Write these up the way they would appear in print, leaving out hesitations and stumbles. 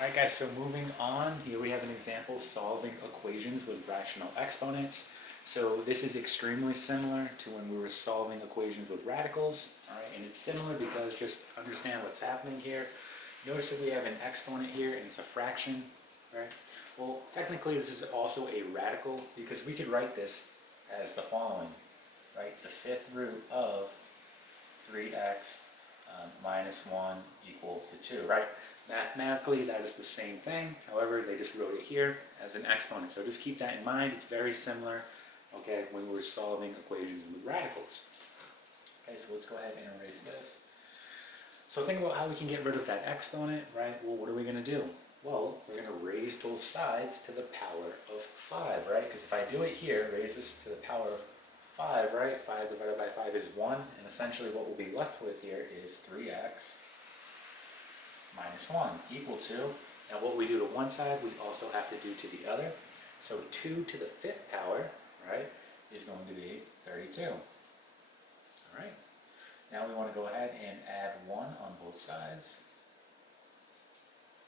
Alright guys, so moving on, here we have an example solving equations with rational exponents. So this is extremely similar to when we were solving equations with radicals. Alright, and it's similar because just understand what's happening here. Notice that we have an exponent here and it's a fraction, right? Well, technically this is also a radical because we could write this as the following, right? The fifth root of 3x minus 1 equal to 2, right? Mathematically, that is the same thing. However, they just wrote it here as an exponent. So just keep that in mind. It's very similar, okay, when we're solving equations with radicals. Okay, so let's go ahead and erase this. So think about how we can get rid of that exponent, right? Well, what are we going to do? Well, we're going to raise both sides to the power of 5, right? Because if I do it here, raise this to the power of 5, right? 5 divided by 5 is 1. And essentially what we'll be left with here is 3x minus 1 equal to, now what we do to one side, we also have to do to the other. So 2 to the 5th power, right, is going to be 32. All right. Now we want to go ahead and add 1 on both sides.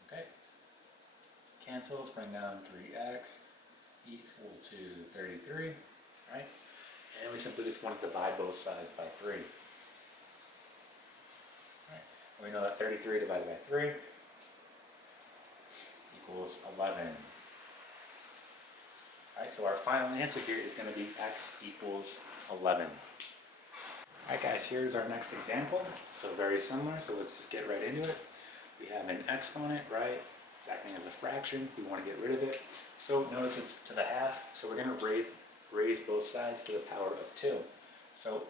Okay. Cancels, bring down 3x equal to 33, right? And we simply just want to divide both sides by 3. We know that 33 divided by 3 equals 11. Alright, so our final answer here is going to be x equals 11. Alright guys, here's our next example. So very similar, so let's just get right into it. We have an exponent, right? It's acting as a fraction. We want to get rid of it. So notice it's to the half, so we're going to raise both sides to the power of 2. So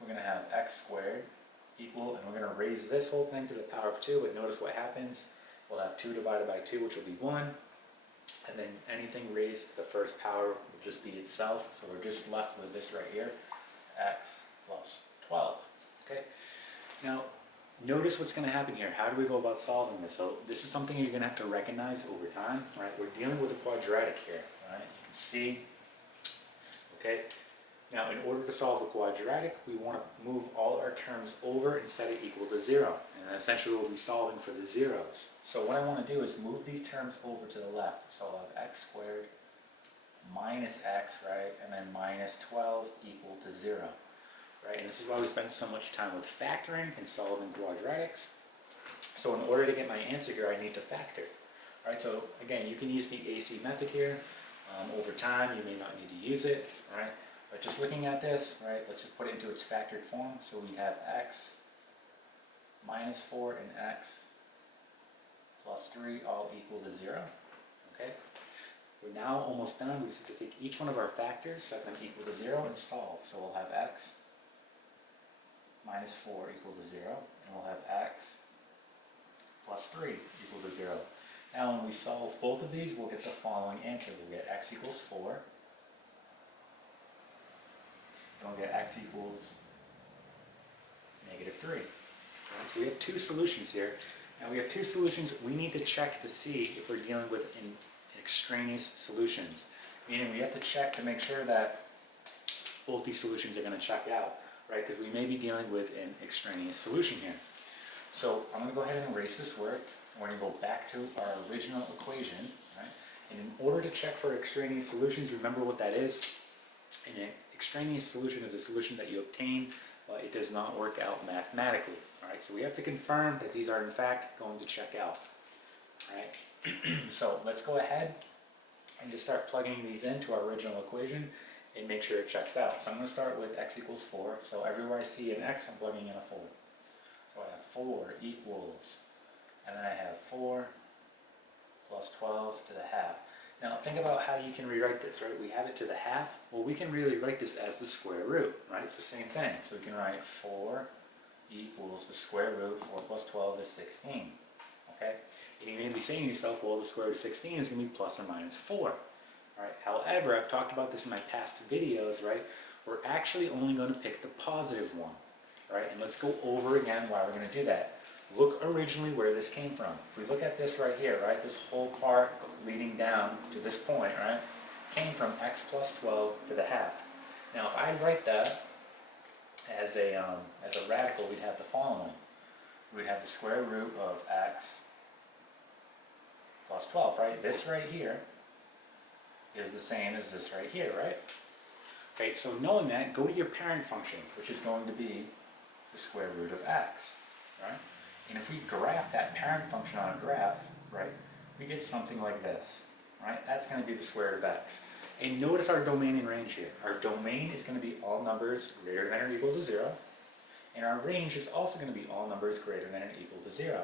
we're going to have x squared equal, and we're going to raise this whole thing to the power of 2, and notice what happens. We'll have 2 divided by 2, which will be 1, and then anything raised to the first power will just be itself, so we're just left with this right here, x plus 12, okay? Now, notice what's going to happen here. How do we go about solving this? So this is something you're going to have to recognize over time, right? We're dealing with a quadratic here, right? You can see, okay? Now, in order to solve a quadratic, we want to move all our terms over and set it equal to 0. And essentially we'll be solving for the zeros. So what I want to do is move these terms over to the left. So I'll have x squared minus x, right? And then minus 12 equal to 0. Right? And this is why we spend so much time with factoring and solving quadratics. So in order to get my answer here, I need to factor. Right? So again, you can use the AC method here. Over time, you may not need to use it. Right? But just looking at this, right, let's just put it into its factored form. So we have x minus 4 and x plus 3 all equal to 0. Okay? We're now almost done. We just have to take each one of our factors, set them equal to 0, and solve. So we'll have x minus 4 equal to 0, and we'll have x plus 3 equal to 0. Now when we solve both of these, we'll get the following answer. We'll get x equals 4. Then we'll get x equals negative 3. Right, so we have two solutions here. Now we have two solutions. We need to check to see if we're dealing with extraneous solutions. Meaning we have to check to make sure that both these solutions are going to check out. Right? Because we may be dealing with an extraneous solution here. So I'm going to go ahead and erase this work. We're going to go back to our original equation. Right? And in order to check for extraneous solutions, remember what that is. An extraneous solution is a solution that you obtain, but it does not work out mathematically. All right, so we have to confirm that these are in fact going to check out. All right, so let's go ahead and just start plugging these into our original equation and make sure it checks out. So I'm going to start with x equals 4. So everywhere I see an x, I'm plugging in a 4. So I have 4 equals, and then I have 4 plus 12 to the half. Now think about how you can rewrite this, right? We have it to the half. Well, we can really write this as the square root, right? It's the same thing. So we can write 4 equals the square root. 4 plus 12 is 16, okay? And you may be saying to yourself, well, the square root of 16 is going to be plus or minus 4, right? However, I've talked about this in my past videos, right? We're actually only going to pick the positive one, right? And let's go over again why we're going to do that. Look originally where this came from. If we look at this right here, right, this whole part leading down to this point, right, came from x plus 12 to the half. Now if I write that as a radical, we'd have the following. We'd have the square root of x plus 12, right? This right here is the same as this right here, right? Okay, so knowing that, go to your parent function, which is going to be the square root of x, right? And if we graph that parent function on a graph, right, we get something like this, right? That's going to be the square root of x. And notice our domain and range here. Our domain is going to be all numbers greater than or equal to 0. And our range is also going to be all numbers greater than or equal to 0.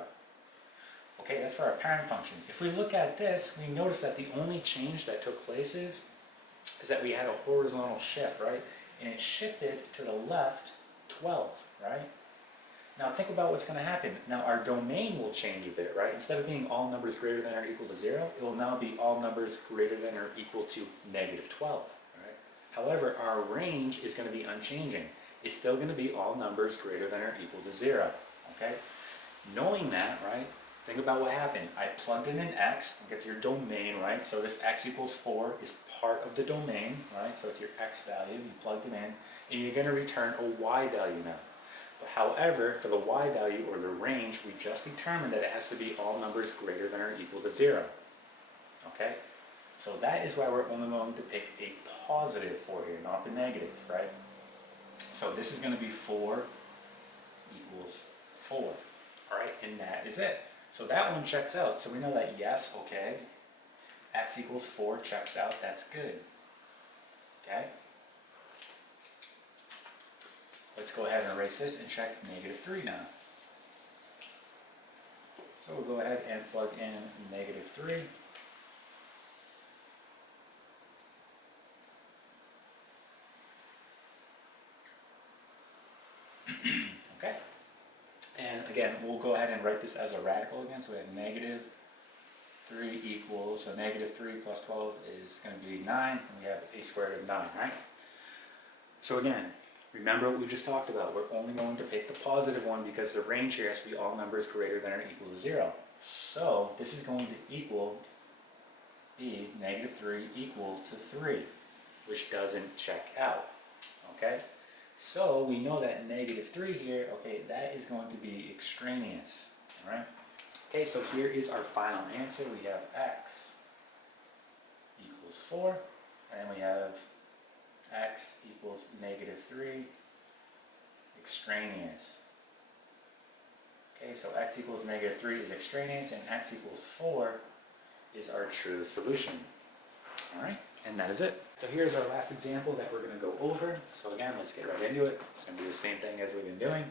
Okay, that's for our parent function. If we look at this, we notice that the only change that took place is that we had a horizontal shift, right? And it shifted to the left 12, right? Now think about what's going to happen. Now our domain will change a bit, right? Instead of being all numbers greater than or equal to 0, it will now be all numbers greater than or equal to negative 12, right? However, our range is going to be unchanging. It's still going to be all numbers greater than or equal to 0, okay? Knowing that, right, think about what happened. I plugged in an x to get your domain, right? So this x equals 4 is part of the domain, right? So it's your x value, you plugged it in, and you're going to return a y value now. But however, for the y value, or the range, we just determined that it has to be all numbers greater than or equal to 0, okay? So that is why we're only going to pick a positive 4 here, not the negative, right? So this is going to be 4 equals 4, all right? And that is it. So that one checks out. So we know that yes, okay, x equals 4 checks out. That's good. Okay? Let's go ahead and erase this and check negative 3 now. So we'll go ahead and plug in negative 3. Okay? And again, we'll go ahead and write this as a radical again. So we have negative 3 equals, so negative 3 plus 12 is going to be 9, and we have a square root of 9, right? So again, remember what we just talked about. We're only going to pick the positive one because the range here has to be all numbers greater than or equal to 0. So this is going to be negative 3 equal to 3, which doesn't check out, okay? So we know that negative 3 here, okay, that is going to be extraneous, all right? Okay, so here is our final answer. We have x equals 4, and we have x equals negative 3, extraneous. Okay, so x equals negative 3 is extraneous, and x equals 4 is our true solution. All right, and that is it. So here's our last example that we're going to go over. So again, let's get right into it. It's going to be the same thing as we've been doing.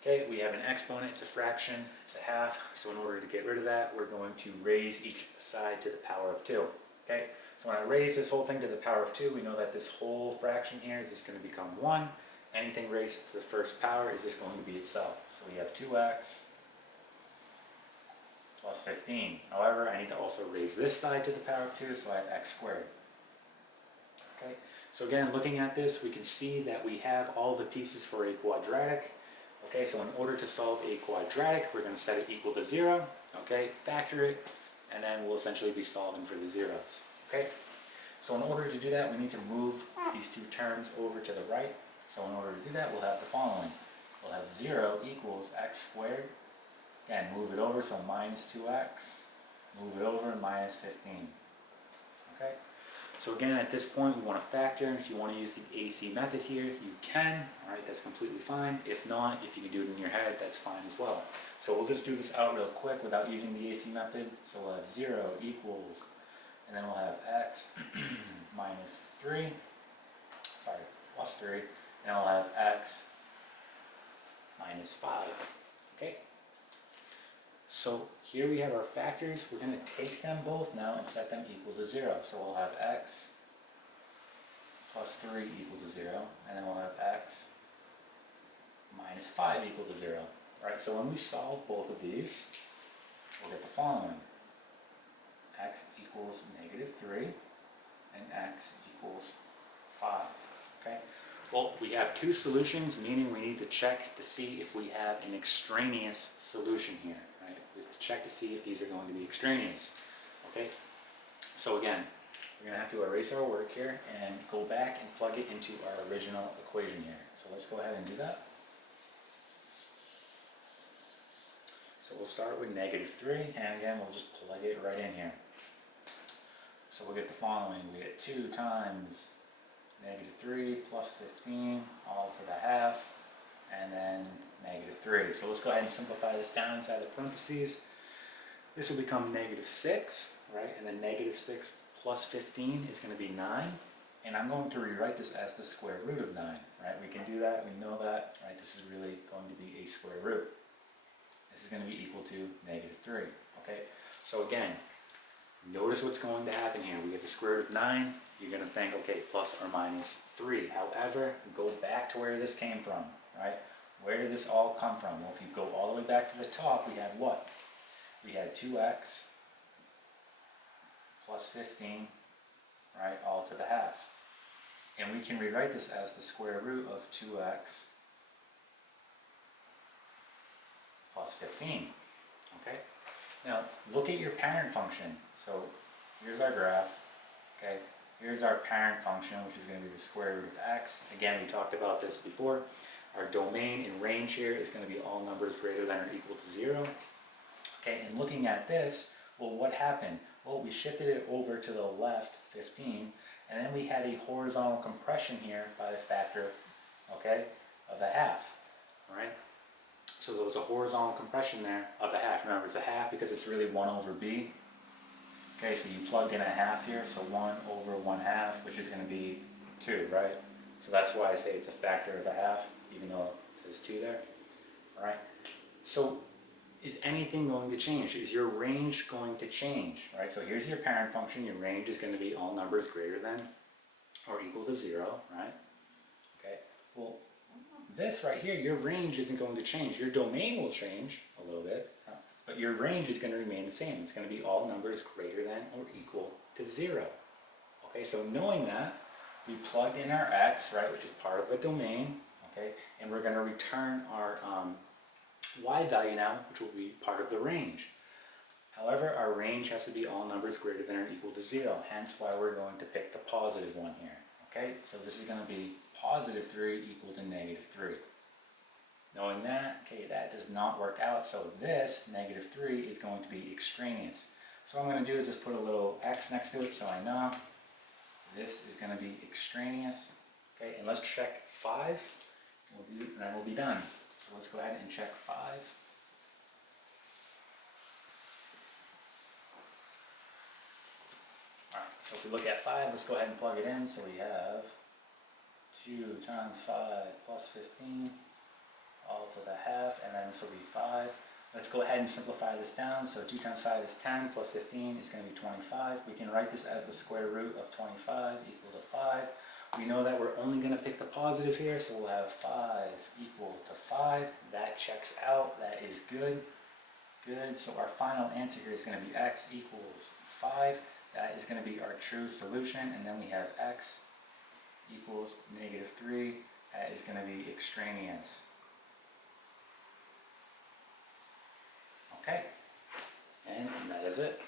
Okay, we have an exponent, it's a fraction, it's a half, so in order to get rid of that, we're going to raise each side to the power of 2. Okay, so when I raise this whole thing to the power of 2, we know that this whole fraction here is just going to become 1. Anything raised to the first power is just going to be itself. So we have 2x plus 15. However, I need to also raise this side to the power of 2, so I have x squared. Okay, so again, looking at this, we can see that we have all the pieces for a quadratic. Okay, so in order to solve a quadratic, we're going to set it equal to 0, okay, factor it, and then we'll essentially be solving for the zeros, okay? So in order to do that, we need to move these two terms over to the right. So in order to do that, we'll have the following. We'll have 0 equals x squared. Again, move it over, so minus 2x. Move it over, minus 15, okay? So again, at this point, we want to factor, and if you want to use the AC method here, you can, all right, that's completely fine. If not, if you can do it in your head, that's fine as well. So we'll just do this out real quick without using the AC method. So we'll have 0 equals, and then we'll have x minus 3, plus 3, and we'll have x minus 5, okay? So here we have our factors. We're going to take them both now and set them equal to 0. So we'll have x plus 3 equal to 0, and then we'll have x minus 5 equal to 0. All right, so when we solve both of these, we'll get the following. X equals negative 3, and x equals 5. Okay? Well, we have two solutions, meaning we need to check to see if we have an extraneous solution here. Right? We have to check to see if these are going to be extraneous. Okay? So again, we're going to have to erase our work here and go back and plug it into our original equation here. So let's go ahead and do that. So So we'll start with negative 3, and again, we'll just plug it right in here. So we'll get the following. We get 2 times negative 3 plus 15 all to the half, and then negative 3. So let's go ahead and simplify this down inside the parentheses. This will become negative 6, right? And then negative 6 plus 15 is going to be 9. And I'm going to rewrite this as the square root of 9, right? We can do that, we know that, right? This is really going to be a square root. This is going to be equal to negative 3, okay? So again, notice what's going to happen here. We get the square root of 9, you're going to think, okay, plus or minus 3. However, go back to where this came from, right? Where did this all come from? Well, if you go all the way back to the top, we had what? We had 2x plus 15, right, all to the half. And we can rewrite this as the square root of 2x plus 15, okay? Now, look at your parent function. So, here's our graph, okay? Here's our parent function, which is going to be the square root of x. Again, we talked about this before. Our domain in range here is going to be all numbers greater than or equal to 0. Okay, and looking at this, well, what happened? Well, we shifted it over to the left, 15, and then we had a horizontal compression here by the factor, okay, of a half, all right? So there was a horizontal compression there of a half. Remember, it's a half because it's really 1 over b. Okay, so you plugged in a half here, so 1 over 1/2, which is going to be 2, right? So that's why I say it's a factor of a half, even though it says 2 there, all right? So is anything going to change? Is your range going to change, right? So here's your parent function. Your range is going to be all numbers greater than or equal to 0, right? Okay, well, this right here, your range isn't going to change. Your domain will change a little bit, but your range is going to remain the same. It's going to be all numbers greater than or equal to 0. Okay, so knowing that, we plugged in our x, right, which is part of a domain, okay, and we're going to return our y value now, which will be part of the range. However, our range has to be all numbers greater than or equal to 0, hence why we're going to pick the positive one here. Okay, so this is going to be positive 3 equal to negative 3. Knowing that, okay, that does not work out, so this, negative 3, is going to be extraneous. So what I'm going to do is just put a little x next to it so I know this is going to be extraneous. Okay, and let's check 5, and then we'll be done. So let's go ahead and check 5. Alright, so if we look at 5, let's go ahead and plug it in. So we have 2 times 5 plus 15 all to the half, and then this will be 5. Let's go ahead and simplify this down. So 2 times 5 is 10, plus 15 is going to be 25. We can write this as the square root of 25 equal to 5. We know that we're only going to pick the positive here, so we'll have 5 equal to 5. That checks out. That is good. Good. So our final answer here is going to be x equals 5. That is going to be our true solution. And then we have x equals negative 3. That is going to be extraneous. Okay. And that is it.